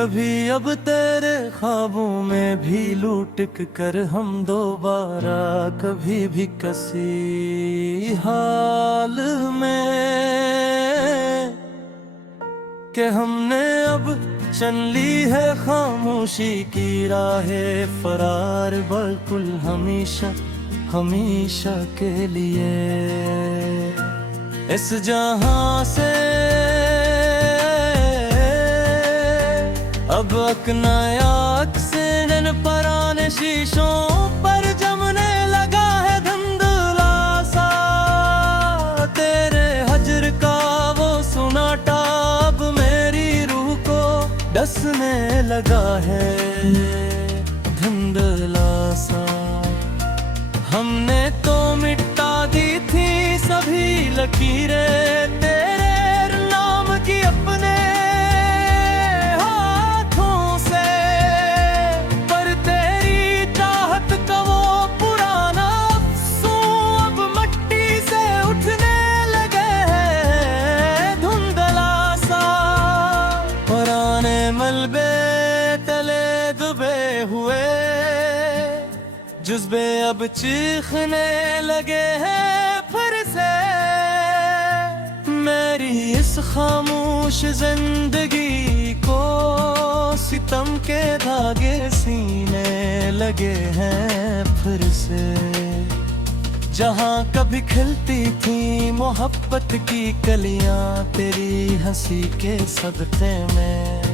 कभी अब तेरे ख्वाबों में भी लूट कर हम दोबारा कभी भी किसी हाल में कि हमने अब चुन ली है खामोशी की राहें फरार बिल्कुल हमेशा हमेशा के लिए इस जहां से अब नया ऑक्सीजन पराने शीशों पर जमने लगा है धुंधला सा तेरे हजर का वो सुनाटा अब मेरी रूह को डसने लगा है धुंधला सा। हमने तो मिटा दी थी सभी लकीरें तेरे नाम की अपने हाथों से पर तेरी चाहत का वो पुराना अफ़सों अब मट्टी से उठने लगे हैं धुंधला सा। पुराने मलबे तले दबे हुए जुज़्बे अब चीखने लगे हैं फिर से मेरी इस खामोश जिंदगी को सितम के धागे सीने लगे हैं फिर से। जहाँ कभी खिलती थी मोहब्बत की कलियां तेरी हंसी के सदक़े में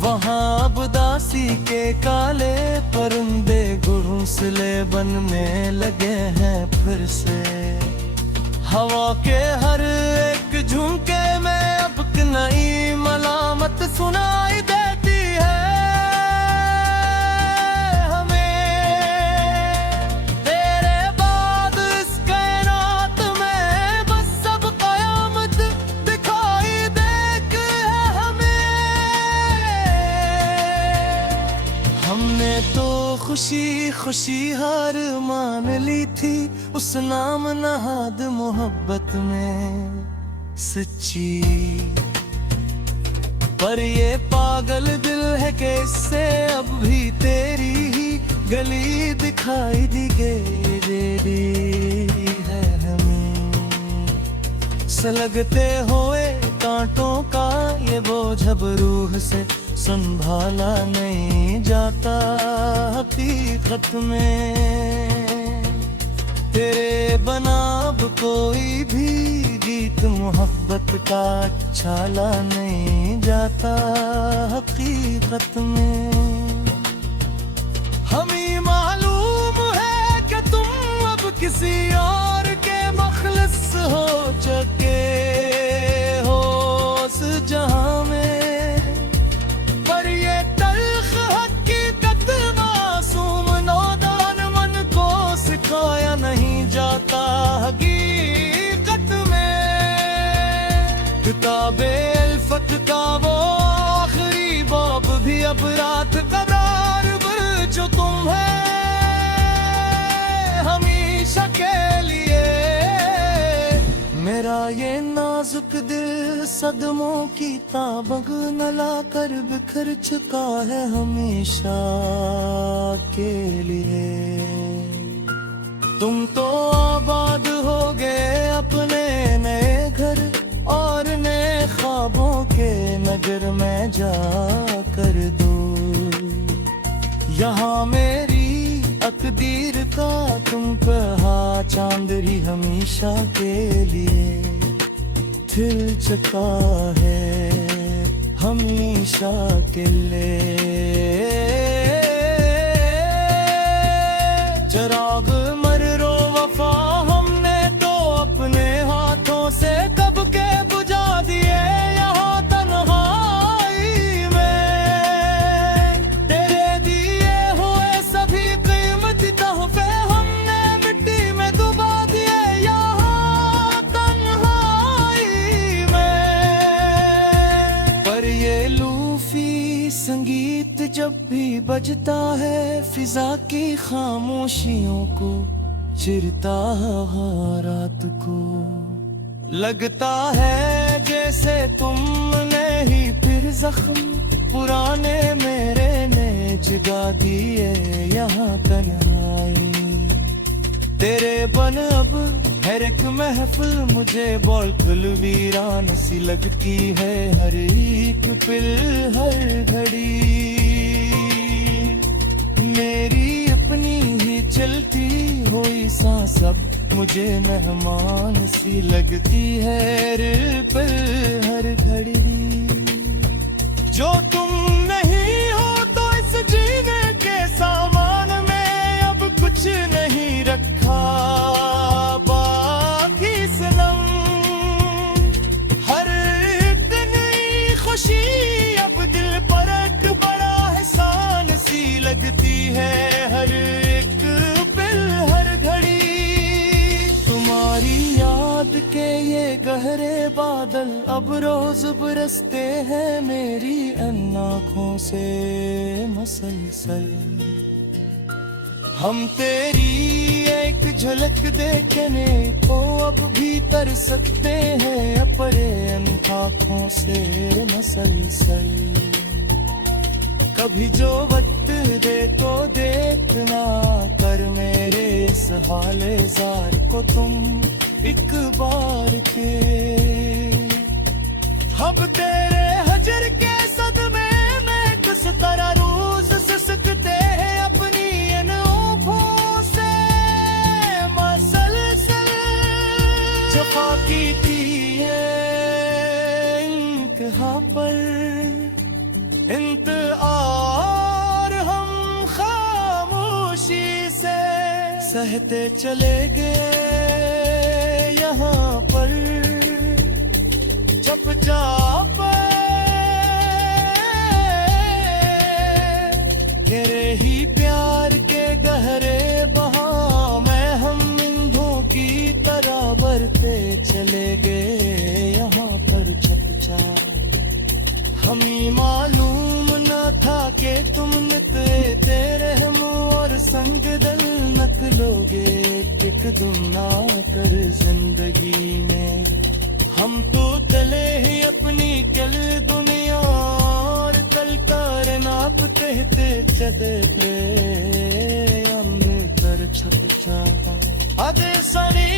वहाँ अब दासी के काले परिंदे घोंसले बनने लगे हैं फिर से। हवा के हर एक झुमके में अब नई मलामत सुनाई देती है हमें तेरे बाद इस कायनात में बस सब कयामत दिखाई देती है हमें। हमने तो खुशी खुशी हार मान ली थी उस नाम नहाद मोहब्बत में सच्ची पर ये पागल दिल है कि इससे अब भी तेरी ही गली दिखाई दी है हमें। सलगते हुए कांटों का ये बोझ अब रूह से संभाला नहीं जाता हकीकत में तेरे बना अब कोई भी गीत मोहब्बत का छाला नहीं जाता हकीकत में। हमें मालूम है कि तुम अब किसी और के मखलस हो चुके हो उस जहां में पर ये तल्ख हकीकत मासूम नौदान मन को सिखाया नहीं जाता हकीकत में। किताबे अल्फत का वो आखिरी बाब भी अब रात करार जो तुम है हमेशा के लिए। मेरा ये नाजुक दिल सदमों की ताबग न लाकर बिखर चुका है हमेशा के लिए। तुम तो आबाद हो गए अपने नए घर और नए ख्वाबों के नगर में जाकर दूर। यहाँ मेरी तकदीर का तुम पे हाथ चांद ही हमेशा के लिए खिल चुका है हमेशा के लिए। चिराग मरो वफा हमने तो अपने हाथों से कब के बुझा दिए यहाँ तन्हाई में। तेरे दिए हुए सभी कीमती तोहफे हमने मिट्टी में डुबा दिए यहाँ तन्हाई में। पर ये लूफी संगीत जब भी बजता है फिजा की खामोशियों को चिरता रात को। लगता है जैसे तुमने ही फिर जख्म पुराने मेरे ने जगा दिए यहाँ तन्हाई। तेरे बन अब हर एक महफिल मुझे बिल्कुल वीरान सी लगती है, हर एक पिल हर घड़ी मेरी अपनी ही चलती हुई सांस अब मुझे मेहमान सी लगती है, हर पल हर घड़ी। जो तुम नहीं हो तो इस जीने के सामान में अब कुछ नहीं रखा बाकी सनम। हर दिन खुशी अब दिल पर एक बड़ा एहसान सी लगती है, हर एक पल हर घड़ी। तुम्हारी याद के ये गहरे बादल अब रोज बरसते हैं मेरी आँखों से मसलसल। हम तेरी एक झलक देखने को अब भी तर सकते हैं अपने आँखों से मसलसल। कभी जो वक्त दे तो देखना कर मेरे इस हाले जार को तुम एक बार के। अब तेरे हजर के सदमे में किस तरह रोज सिसकते हैं अपनी इन आँखों से मसलसल। जफा की थी ये इंतहा पर इंतजार हम खामोशी से सहते चले गए यहाँ पर चुपचाप। तेरे ही प्यार के गहरे बहाव में हम इंधों की तरह बढ़ते चले गए यहाँ पर चुपचाप। हमें मालूम न था कि तुम निकलते रहम और संग दल नकलोगे टिक दुम ना कर जिंदगी में। हम तो चले ही अपनी कल दुनिया और कल कार नाप कहते चले थे हम कर छप छापा। अदे सनी